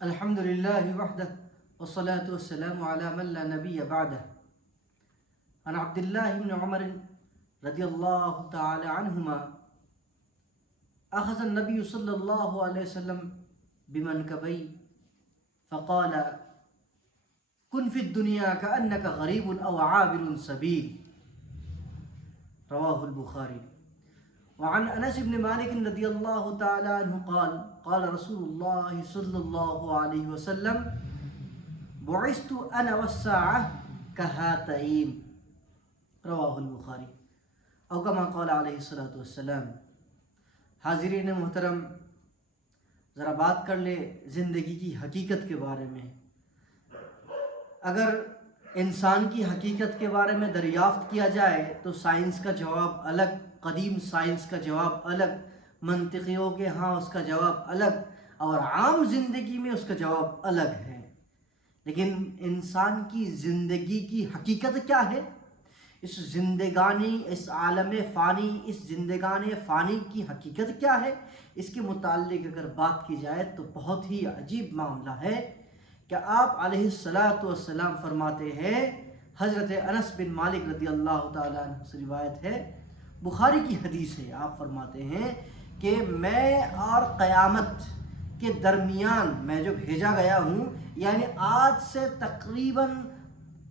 الحمد لله وحده والصلاة والسلام على من لا نبي بعده. عن عبد الله بن عمر رضي الله تعالى عنهما أخذ النبي صلى الله عليه وسلم بمنكبي فقال: كن في الدنيا كأنك غريب أو عابر سبيل. رواه البخاري. وعن انس بن مالك رضي الله تعالى عنه قال: قال رسول الله صلى الله عليه وسلم: بعثت انا والساعة كهاتين. رواه البخاري. او كما قال علیہ الصلوۃ والسلام. حاضرین محترم، ذرا بات کر لے زندگی کی حقیقت کے بارے میں. اگر انسان کی حقیقت کے بارے میں دریافت کیا جائے تو سائنس کا جواب الگ، قدیم سائنس کا جواب الگ، منطقیوں کے ہاں اس کا جواب الگ، اور عام زندگی میں اس کا جواب الگ ہے. لیکن انسان کی زندگی کی حقیقت کیا ہے؟ اس زندگانی، اس عالم فانی، اس زندگانی فانی کی حقیقت کیا ہے؟ اس کے متعلق اگر بات کی جائے تو بہت ہی عجیب معاملہ ہے کہ آپ علیہ الصلاۃ والسلام فرماتے ہیں، حضرت انس بن مالک رضی اللہ تعالیٰ عنہ سے روایت ہے، بخاری کی حدیث ہے، آپ فرماتے ہیں کہ میں اور قیامت کے درمیان میں جو بھیجا گیا ہوں، یعنی آج سے تقریباً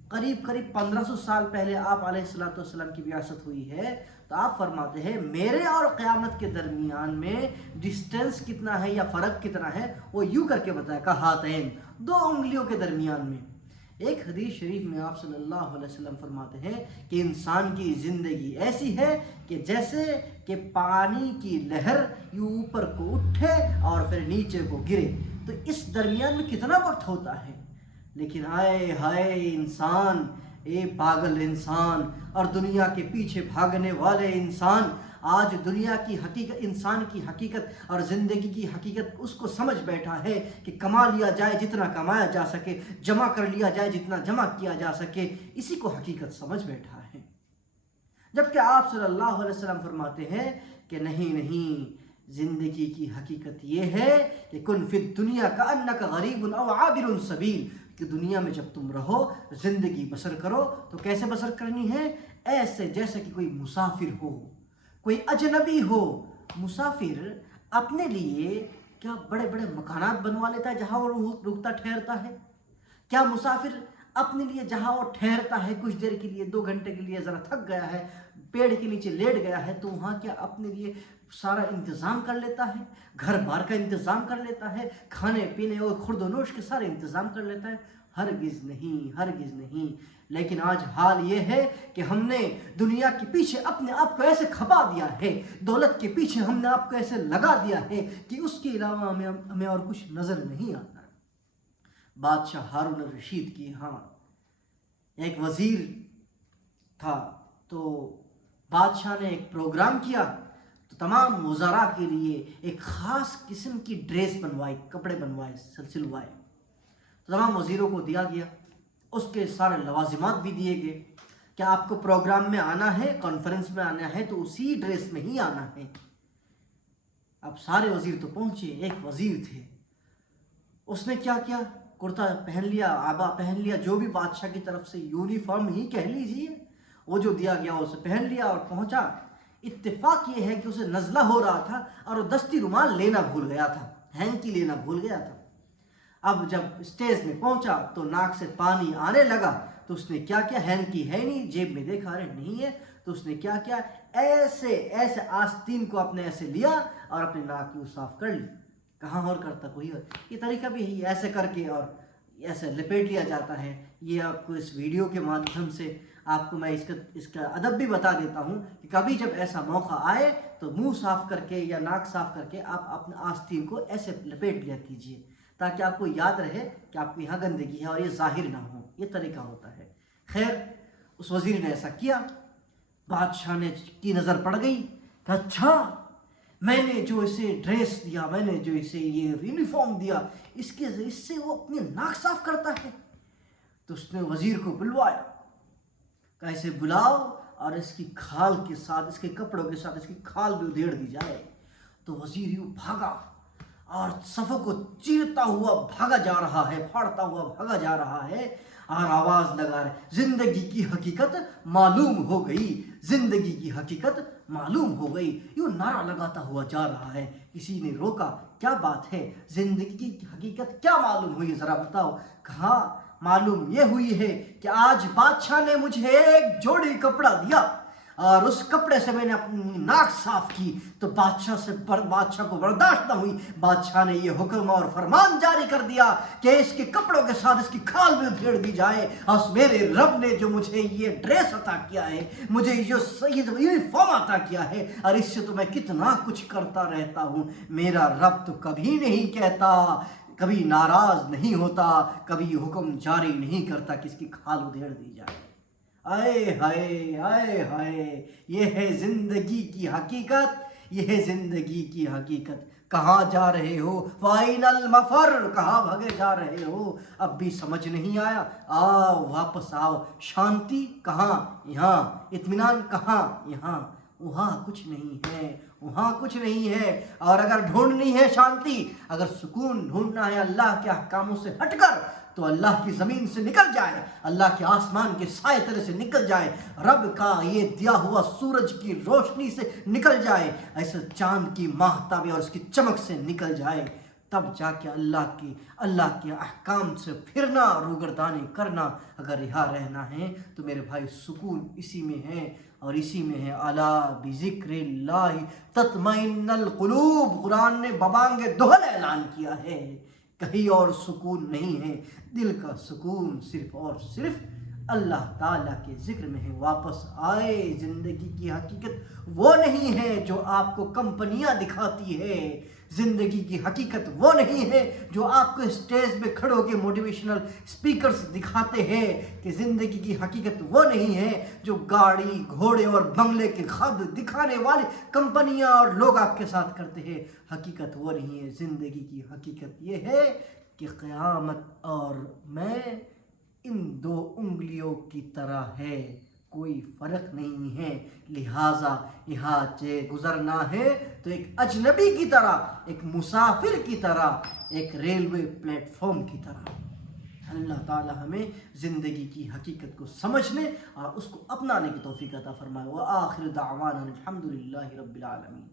قریب 1500 سال پہلے آپ علیہ الصلاۃ والسلام کی بعثت ہوئی ہے، تو آپ فرماتے ہیں میرے اور قیامت کے درمیان میں ڈسٹینس کتنا ہے یا فرق کتنا ہے، وہ یوں کر کے بتایا کہ ہاتین، 2 انگلیوں کے درمیان میں. ایک حدیث شریف میں آپ صلی اللہ علیہ وسلم فرماتے ہیں کہ انسان کی زندگی ایسی ہے کہ جیسے کہ پانی کی لہر یوں اوپر کو اٹھے اور پھر نیچے کو گرے، تو اس درمیان میں کتنا وقت ہوتا ہے. لیکن ہائے ہائے انسان، اے پاگل انسان اور دنیا کے پیچھے بھاگنے والے انسان، آج دنیا کی حقیقت، انسان کی حقیقت اور زندگی کی حقیقت اس کو سمجھ بیٹھا ہے کہ کما لیا جائے جتنا کمایا جا سکے، جمع کر لیا جائے جتنا جمع کیا جا سکے، اسی کو حقیقت سمجھ بیٹھا ہے. جبکہ آپ صلی اللہ علیہ وسلم فرماتے ہیں کہ نہیں، زندگی کی حقیقت یہ ہے کہ کن فی الدنیا کأنک غریب او عابر سبیل، کہ دنیا میں جب تم رہو، زندگی بسر کرو تو کیسے بسر کرنی ہے؟ ایسے جیسے کہ کوئی مسافر ہو، کوئی اجنبی ہو. مسافر اپنے لیے کیا بڑے بڑے مکانات بنوا لیتا ہے جہاں وہ رکتا ٹھہرتا ہے؟ کیا مسافر اپنے لیے جہاں وہ ٹھہرتا ہے کچھ دیر کے لیے، 2 گھنٹے کے لیے ذرا تھک گیا ہے، پیڑ کے نیچے لیٹ گیا ہے، تو وہاں کیا اپنے لیے سارا انتظام کر لیتا ہے؟ گھر بار کا انتظام کر لیتا ہے؟ کھانے پینے اور خورد و نوش کے سارے انتظام کر لیتا ہے؟ ہرگز نہیں، ہرگز نہیں. لیکن آج حال یہ ہے کہ ہم نے دنیا کے پیچھے اپنے آپ کو ایسے کھپا دیا ہے، دولت کے پیچھے ہم نے آپ کو ایسے لگا دیا ہے کہ اس کے علاوہ ہمیں اور کچھ نظر نہیں آتا. بادشاہ ہارون الرشید کی ہاں ایک وزیر تھا، تو بادشاہ نے ایک پروگرام کیا تو تمام وزراء کے لیے ایک خاص قسم کی ڈریس بنوائی، کپڑے بنوائے، سلوائے. تمام وزیروں کو دیا گیا، اس کے سارے لوازمات بھی دیے گئے کہ آپ کو پروگرام میں آنا ہے، کانفرنس میں آنا ہے تو اسی ڈریس میں ہی آنا ہے. اب سارے وزیر تو پہنچے، ایک وزیر تھے، اس نے کیا کیا، کرتا پہن لیا، آبا پہن لیا، جو بھی بادشاہ کی طرف سے یونیفارم ہی کہہ لیجیے، وہ جو دیا گیا اسے پہن لیا اور پہنچا. اتفاق یہ ہے کہ اسے نزلہ ہو رہا تھا اور وہ دستی رومال لینا بھول گیا تھا، ہینکی لینا بھول گیا تھا. اب جب اسٹیج میں پہنچا تو ناک سے پانی آنے لگا، تو اس نے کیا کیا، ہینکی ہے نہیں، جیب میں دیکھا رہے نہیں ہے، تو اس نے کیا کیا، ایسے آستین کو اپنے ایسے لیا اور اپنے ناک کو صاف کر لی. کہاں اور کرتا کوئی اور. یہ طریقہ بھی ہے، ایسے کر کے اور ایسے لپیٹ لیا جاتا ہے. یہ آپ کو اس ویڈیو کے مادھیم سے آپ کو میں اس کا ادب بھی بتا دیتا ہوں کہ کبھی جب ایسا موقع آئے تو منہ صاف کر کے یا ناک صاف کر کے آپ اپنے آستین کو ایسے لپیٹ لیا کیجیے، تاکہ آپ کو یاد رہے کہ آپ کو یہاں گندگی ہے اور یہ ظاہر نہ ہو. یہ طریقہ ہوتا ہے. خیر، اس وزیر نے ایسا کیا، بادشاہ نے کی نظر پڑ گئی کہ اچھا، میں نے جو اسے ڈریس دیا، میں نے جو اسے یہ یونیفارم دیا، اس سے وہ اپنی ناک صاف کرتا ہے. تو اس نے وزیر کو بلوایا کہ اسے بلاؤ اور اس کی کھال کے ساتھ، اس کے کپڑوں کے ساتھ اس کی کھال بھی ادھیڑ دی جائے. تو وزیر یوں بھاگا اور صفوں کو چیرتا ہوا بھاگا جا رہا ہے، پھاڑتا ہوا بھاگا جا رہا ہے اور آواز لگا رہے، زندگی کی حقیقت معلوم ہو گئی، زندگی کی حقیقت معلوم ہو گئی، یوں نعرہ لگاتا ہوا جا رہا ہے۔ کسی نے روکا، کیا بات ہے، زندگی کی حقیقت کیا معلوم ہوئی ذرا بتاؤ؟ کہا معلوم یہ ہوئی ہے کہ آج بادشاہ نے مجھے ایک جوڑی کپڑا دیا اور اس کپڑے سے میں نے اپنی ناک صاف کی تو بادشاہ کو برداشت نہ ہوئی، بادشاہ نے یہ حکم اور فرمان جاری کر دیا کہ اس کے کپڑوں کے ساتھ اس کی کھال بھی ادھیڑ دی جائے، اور میرے رب نے جو مجھے یہ ڈریس عطا کیا ہے، مجھے جو یونیفارم عطا کیا ہے، اور اس سے تو میں کتنا کچھ کرتا رہتا ہوں، میرا رب تو کبھی نہیں کہتا، کبھی ناراض نہیں ہوتا، کبھی حکم جاری نہیں کرتا کہ اس کی کھال ادھیڑ دی جائے۔ آئے ہائے آئے ہائے، یہ ہے زندگی کی حقیقت، یہ ہے زندگی کی حقیقت۔ کہاں جا رہے ہو؟ فائن المفر، کہاں بھگے جا رہے ہو؟ اب بھی سمجھ نہیں آیا؟ آؤ واپس آؤ۔ شانتی کہاں؟ یہاں۔ اطمینان کہاں؟ یہاں۔ وہاں کچھ نہیں ہے، وہاں کچھ نہیں ہے۔ اور اگر ڈھونڈنی ہے شانتی، اگر سکون ڈھونڈنا ہے اللہ کے احکاموں سے ہٹ کر، تو اللہ کی زمین سے نکل جائے، اللہ کے آسمان کے سائے تلے سے نکل جائے، رب کا یہ دیا ہوا سورج کی روشنی سے نکل جائے، ایسے چاند کی ماہتابی اور اس کی چمک سے نکل جائے، تب جا کے اللہ کے احکام سے پھرنا، روگردانی کرنا۔ اگر یہاں رہنا ہے تو میرے بھائی سکون اسی میں ہے، اور اسی میں ہے الا بذکر اللہ تطمئن القلوب۔ قرآن نے ببانگ دہل اعلان کیا ہے، کہیں اور سکون نہیں ہے، دل کا سکون صرف اور صرف اللہ تعالیٰ کے ذکر میں ہے۔ واپس آئے، زندگی کی حقیقت وہ نہیں ہے جو آپ کو کمپنیاں دکھاتی ہے، زندگی کی حقیقت وہ نہیں ہے جو آپ کو اسٹیج پہ کھڑے ہو کے موٹیویشنل اسپیکرز دکھاتے ہیں، کہ زندگی کی حقیقت وہ نہیں ہے جو گاڑی گھوڑے اور بنگلے کے خواب دکھانے والی کمپنیاں اور لوگ آپ کے ساتھ کرتے ہیں۔ حقیقت وہ نہیں ہے، زندگی کی حقیقت یہ ہے کہ قیامت اور میں ان دو انگلیوں کی طرح ہے، کوئی فرق نہیں ہے، لہٰذا یہاں سے گزرنا ہے تو ایک اجنبی کی طرح، ایک مسافر کی طرح، ایک ریلوے پلیٹ فارم کی طرح۔ اللہ تعالی ہمیں زندگی کی حقیقت کو سمجھنے اور اس کو اپنانے کی توفیق عطا فرمائے۔ وآخر دعوانا الحمدللہ رب العالمین۔